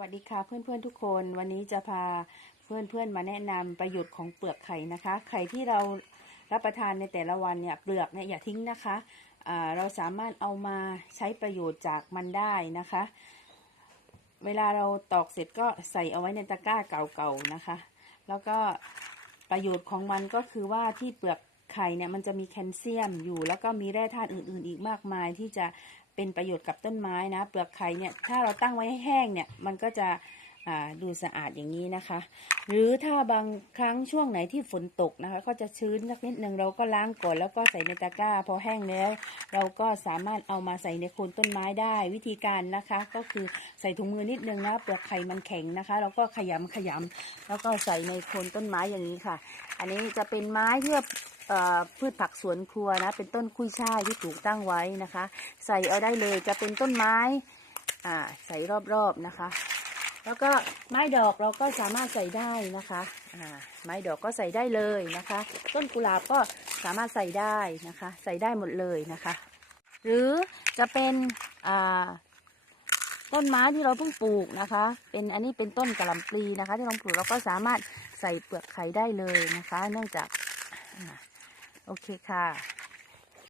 วัสดีค่ะเพื่อนๆทุกคนวันนี้จะพาเพื่อนๆมาแนะนำประโยชน์ของเปลือกไข่นะคะ ไข่ที่เรารับประทานในแต่ละวันเนี่ยเปลือกเนี่ยอย่าทิ้งนะคะเราสามารถเอามาใช้ประโยชน์จากมันได้นะคะ เวลาเราตอกเสร็จก็ใส่เอาไว้ในตะกร้าเก่าๆนะคะ แล้วก็ประโยชน์ของมันก็คือว่าที่เปลือก ไข่เนี่ยมันจะมีแคลเซียมอยู่ แล้วก็มีแร่ธาตุอื่น ๆ อีกมากมายที่จะเป็นประโยชน์กับต้นไม้นะ เปลือกไข่เนี่ยถ้าเราตั้งไว้ให้แห้งเนี่ยมันก็จะ ดูสะอาดอย่างนี้นะคะ หรือถ้าบางครั้งช่วงไหนที่ฝนตกนะคะ ก็จะชื้นสักนิดหนึ่งเราก็ล้างก่อนแล้วก็ใส่ในตะกร้า พอแห้งแล้ว เราก็สามารถเอามาใส่ในโคนต้นไม้ได้ วิธีการนะคะ ก็คือใส่ถุงมือนิดนึงนะเปลือกไข่มันแข็งนะคะแล้วก็ขยำขยำแล้วก็ใส่ในโคนต้นไม้อย่างนี้ค่ะ อันนี้จะเป็นไม้เพื่อพืชผักสวนครัวนะ เป็นต้นกุ้ยช่ายที่ถูกตั้งไว้นะคะ ใส่เอาได้เลยจะเป็นต้นไม้ใส่รอบๆนะคะ แล้วก็ไม้ดอกเราก็สามารถใส่ได้นะคะอ่าไม้ดอกก็ใส่ได้เลยนะคะ ต้นกุหลาบก็สามารถใส่ได้นะคะ ใส่ได้หมดเลยนะคะ หรือจะเป็นอ่าต้นไม้ที่เราเพิ่งปลูกนะคะ เป็นอันนี้เป็นต้นกระลำปลีนะคะ ที่เราปลูกเราก็สามารถใส่เปลือกไข่ได้เลยนะคะ เนื่องจากอโอเคค่ะ